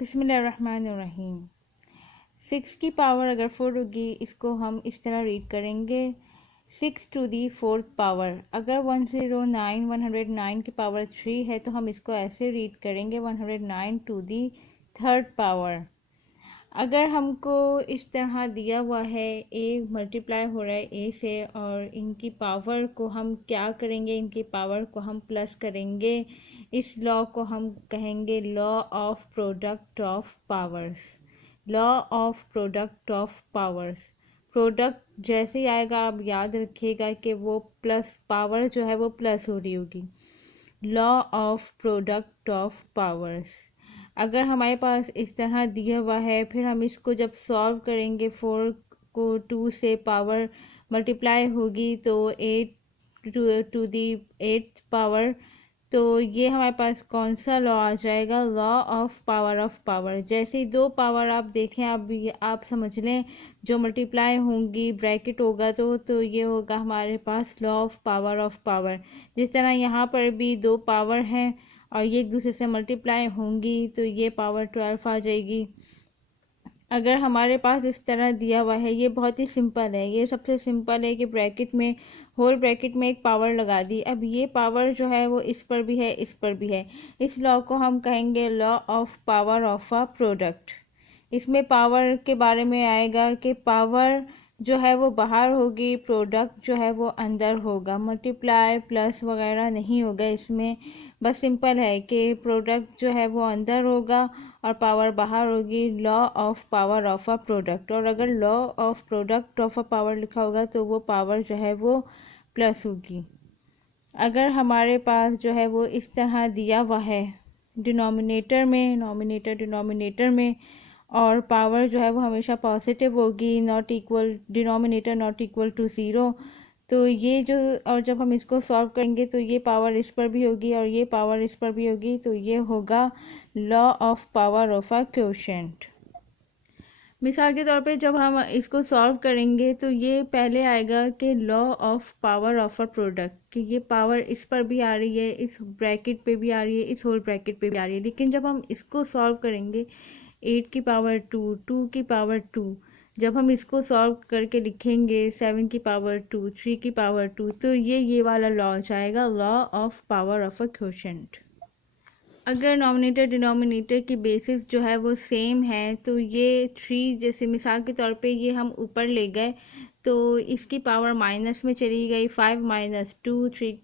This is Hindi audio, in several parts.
बिस्मिल्लाहिर्रहमानिर्रहीम। 6 की पावर अगर 4 होगी, इसको हम इस तरह रीड करेंगे 6 टू दी 4th पावर। अगर 109 की पावर 3 है तो हम इसको ऐसे रीड करेंगे 109 टू दी 3rd पावर। अगर हमको इस तरह दिया हुआ है ए मल्टीप्लाई हो रहा है ए से, और इनकी पावर को हम क्या करेंगे, इनकी पावर को हम प्लस करेंगे। इस लॉ को हम कहेंगे law of product of powers. Law of product of powers. Product जैसे ही आएगा आप याद रखिएगा कि वो प्लस पावर जो है वो प्लस हो रही होगी। Law of product of powers. अगर हमारे पास इस तरह दिया हुआ है, फिर हम इसको जब सॉल्व करेंगे 4 को 2 से पावर मल्टीप्लाई होगी तो 8 टू दी 8th पावर। तो ये हमारे पास कौन सा लॉ आ जाएगा? Law of power. जैसे ही दो पावर आप देखें, आप समझ लें जो मल्टीप्लाई होंगी ब्रैकेट होगा तो ये होगा हमारे पास लॉ ऑफ पावर। जिस तरह यहाँ पर भी दो पावर हैं और ये एक दूसरे से मल्टीप्लाई होंगी तो ये पावर 12 आ जाएगी। अगर हमारे पास इस तरह दिया हुआ है, ये बहुत ही सिंपल है, ये सबसे सिंपल है कि ब्रैकेट में होल ब्रैकेट में एक पावर लगा दी। अब ये पावर जो है वो इस पर भी है, इस पर भी है। इस लॉ को हम कहेंगे law of power of a product. इसमें पावर के बारे में आएगा कि पावर जो है वो बाहर होगी, प्रोडक्ट जो है वो अंदर होगा। मल्टीप्लाई प्लस वगैरह नहीं होगा इसमें, बस सिंपल है कि प्रोडक्ट जो है वो अंदर होगा और पावर बाहर होगी। Law of power of a product. और अगर law of product of a power लिखा होगा तो वो पावर जो है वो प्लस होगी। अगर हमारे पास जो है वो इस तरह दिया हुआ है डिनोमिनेटर में और पावर जो है वो हमेशा पॉजिटिव होगी, not equal denominator not equal to 0, तो ये जो, और जब हम इसको सॉल्व करेंगे तो ये पावर इस पर भी होगी और ये पावर इस पर भी होगी, तो ये होगा law of power of a quotient. मिसाल के तौर पे जब हम इसको सॉल्व करेंगे तो ये पहले आएगा कि law of power of a product, कि ये पावर इस पर भी आ रही है, इस ब्रैकेट पे भी आ रही है, इस होल ब्रैकेट पे भी आ रही है। लेकिन जब हम इसको सॉल्व करेंगे 8 की पावर 2, 2 की पावर 2, जब हम इसको सॉल्व करके लिखेंगे 7 की पावर 2, 3 की पावर 2, तो ये वाला लॉ आ जाएगा law of power of a quotient. अगर नॉमिनेटर डिनोमिनेटर की बेसिस जो है वो सेम है तो ये 3, जैसे मिसाल के तौर पे ये हम ऊपर ले गए तो इसकी पावर माइनस में चली गई, 5 माइनस 2, 3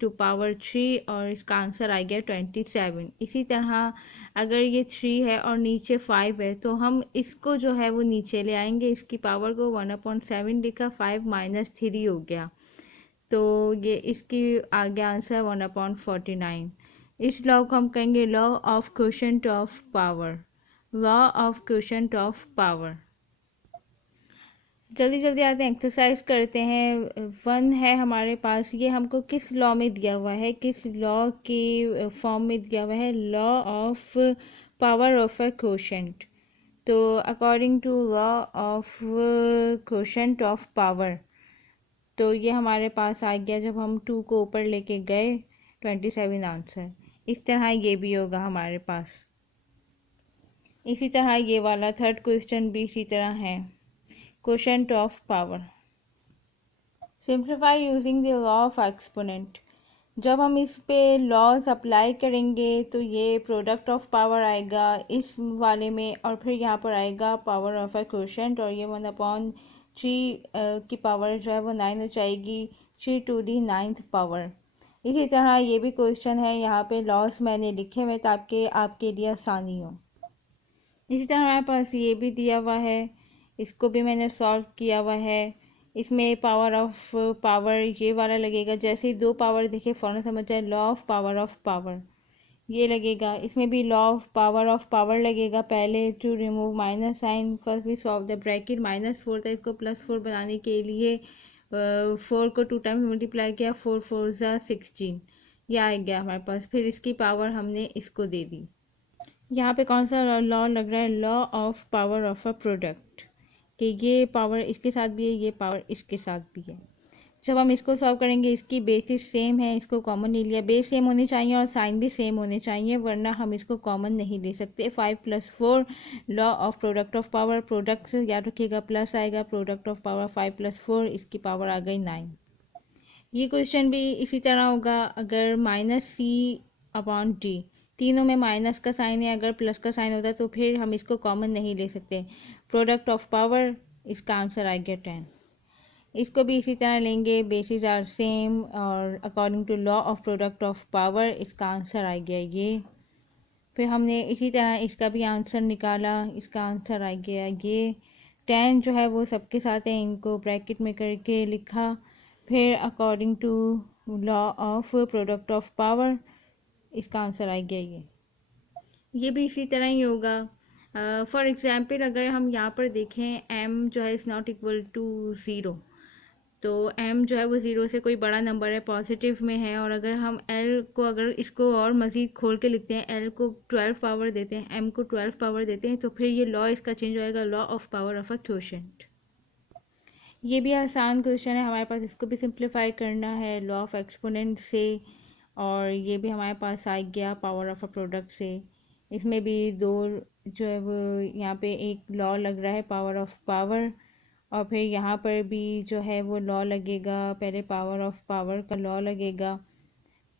टू पावर 3, और इसका आंसर आ गया 27। इसी तरह अगर ये 3 है और नीचे 5 है तो हम इसको जो है वो नीचे ले आएंगे, इसकी पावर को 1/7 लिखा, 5 माइनस 3 हो गया, तो ये इसकी आ गया आंसर 1/49। इस लॉ को हम कहेंगे law of quotient of power. Law of quotient of power. जल्दी जल्दी आते हैं, एक्सरसाइज करते हैं। 1 है हमारे पास, ये हमको किस लॉ में दिया हुआ है, किस लॉ की फॉर्म में दिया हुआ है? Law of power of a quotient. तो according to law of quotient of power, तो ये हमारे पास आ गया, जब हम 2 को ऊपर लेके गए 27 आंसर। इस तरह ये भी होगा हमारे पास। इसी तरह ये वाला 3rd क्वेश्चन भी इसी तरह है, quotient of power. Simplify using the law of exponent. जब हम इस पे लॉज अप्लाई करेंगे तो ये प्रोडक्ट ऑफ पावर आएगा इस वाले में, और फिर यहाँ पर आएगा पावर ऑफ अ क्वोशिएंट, और ये 1/3 की पावर जो है वो 9 हो जाएगी, 3 टू दी 9th पावर। इसी तरह ये भी क्वेश्चन है, यहाँ पे लॉस मैंने लिखे हुए ताकि आपके लिए आसानी हो। इसी तरह हमारे पास ये भी दिया हुआ है, इसको भी मैंने सॉल्व किया हुआ है। इसमें पावर ऑफ पावर ये वाला लगेगा, जैसे ही दो पावर देखे फ़ौरन समझ जाए लॉ ऑफ पावर ये लगेगा। इसमें भी लॉ ऑफ पावर लगेगा। पहले to remove minus sign, first we solve the bracket, -4 था, इसको +4 बनाने के लिए 4 को 2 टाइम्स मल्टीप्लाई किया, 4 4 ज़ा 16, ये आ गया हमारे पास। फिर इसकी पावर हमने इसको दे दी। यहाँ पे कौन सा लॉ लग रहा है? Law of power of a product, कि ये पावर इसके साथ भी है, ये पावर इसके साथ भी है। जब हम इसको सॉल्व करेंगे इसकी बेसिस सेम है, इसको कॉमन ले लिया, बेस सेम होने चाहिए और साइन भी सेम होने चाहिए, वरना हम इसको कॉमन नहीं ले सकते। 5 + 4 law of product of power, product से याद रखिएगा प्लस आएगा, प्रोडक्ट ऑफ पावर 5 + 4, इसकी पावर आ गई 9। ये क्वेश्चन भी इसी तरह होगा, अगर -c/d, तीनों में माइनस का साइन है, अगर प्लस का साइन होता तो फिर हम इसको कॉमन नहीं ले सकते। प्रोडक्ट ऑफ पावर, इसका आंसर आ गया 10। इसको भी इसी तरह लेंगे, बेसिस आर सेम और according to law of product of power, इसका आंसर आ गया ये। फिर हमने इसी तरह इसका भी आंसर निकाला, इसका आंसर आ गया ये। 10 जो है वो सबके साथ है, इनको ब्रैकेट में करके लिखा। फिर according to law of product of power, इसका आंसर आ गया ये भी इसी तरह ही होगा। फॉर एग्ज़ाम्पल अगर हम यहाँ पर देखें m जो है इज़ नॉट इक्वल टू 0, तो m जो है वो 0 से कोई बड़ा नंबर है, पॉजिटिव में है, और अगर हम l को, अगर इसको और मज़ीद खोल के लिखते हैं, l को 12 पावर देते हैं, m को 12 पावर देते हैं, तो फिर ये लॉ इसका चेंज हो जाएगा, law of power of a quotient. ये भी आसान क्वेश्चन है हमारे पास, इसको भी सिंप्लीफाई करना है लॉ ऑफ एक्सपोनेंट से, और ये भी हमारे पास आ गया पावर ऑफ अ प्रोडक्ट से। इसमें भी दो जो है वो यहाँ पे एक लॉ लग रहा है पावर ऑफ पावर, और फिर यहाँ पर भी जो है वो लॉ लगेगा, पहले पावर ऑफ पावर का लॉ लगेगा,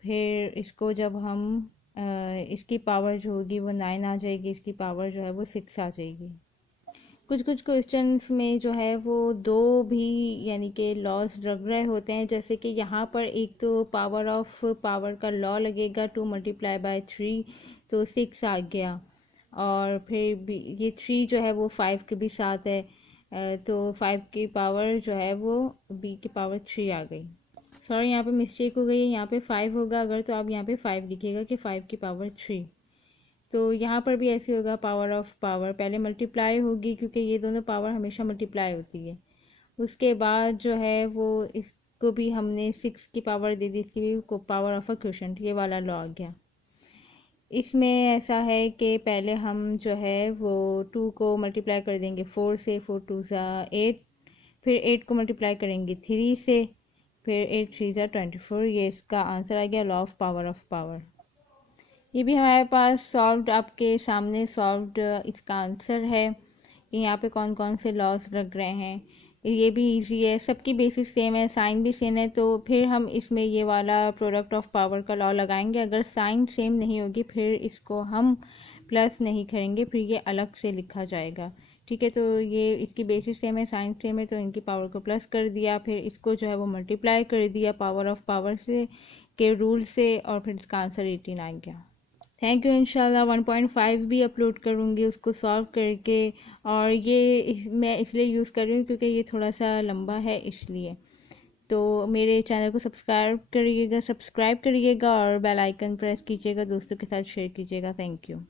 फिर इसको जब हम इसकी पावर जो होगी वो 9 आ जाएगी, इसकी पावर जो है वो 6 आ जाएगी। कुछ कुछ क्वेश्चंस में जो है वो दो भी यानी कि लॉज लग रहे होते हैं, जैसे कि यहाँ पर एक तो पावर ऑफ पावर का लॉ लगेगा 2 × 3, तो 6 आ गया, और फिर भी ये 3 जो है वो 5 के भी साथ है, तो 5 की पावर जो है वो b की पावर 3 आ गई। सॉरी यहाँ पे मिस्टेक हो गई है, यहाँ पे 5 होगा अगर, तो आप यहाँ पे 5 लिखिएगा कि 5 की पावर 3। तो यहाँ पर भी ऐसे होगा, पावर ऑफ पावर पहले मल्टीप्लाई होगी क्योंकि ये दोनों पावर हमेशा मल्टीप्लाई होती है, उसके बाद जो है वो इसको भी हमने 6 की पावर दे दी, इसकी भी पावर ऑफ अ क्वोशंट, ये वाला लॉ आ गया। इसमें ऐसा है कि पहले हम जो है वो 2 को मल्टीप्लाई कर देंगे 4 से, 4 2 8, फिर 8 को मल्टीप्लाई करेंगे 3 से, फिर 8 3 24, ये इसका आंसर आ गया लॉ ऑफ पावर। ये भी हमारे पास सॉल्व्ड, आपके सामने सॉल्व्ड इसका आंसर है कि यहाँ पे कौन कौन से लॉस लग रहे हैं। ये भी इजी है, सबकी बेसिस सेम है, साइन भी सेम है, तो फिर हम इसमें ये वाला प्रोडक्ट ऑफ पावर का लॉ लगाएंगे। अगर साइन सेम नहीं होगी फिर इसको हम प्लस नहीं करेंगे, फिर ये अलग से लिखा जाएगा। ठीक है, तो ये इसकी बेसिस सेम है, साइन सेम है, तो इनकी पावर को प्लस कर दिया, फिर इसको जो है वो मल्टीप्लाई कर दिया पावर ऑफ पावर से के रूल से, और फिर इसका आंसर 18 आ गया। Thank you. इंशाल्लाह 1.5 भी अपलोड करूँगी उसको सॉल्व करके, और ये मैं इसलिए यूज़ कर रही हूँ क्योंकि ये थोड़ा सा लंबा है इसलिए। तो मेरे चैनल को सब्सक्राइब करिएगा और बेल आइकन प्रेस कीजिएगा, दोस्तों के साथ शेयर कीजिएगा। Thank you.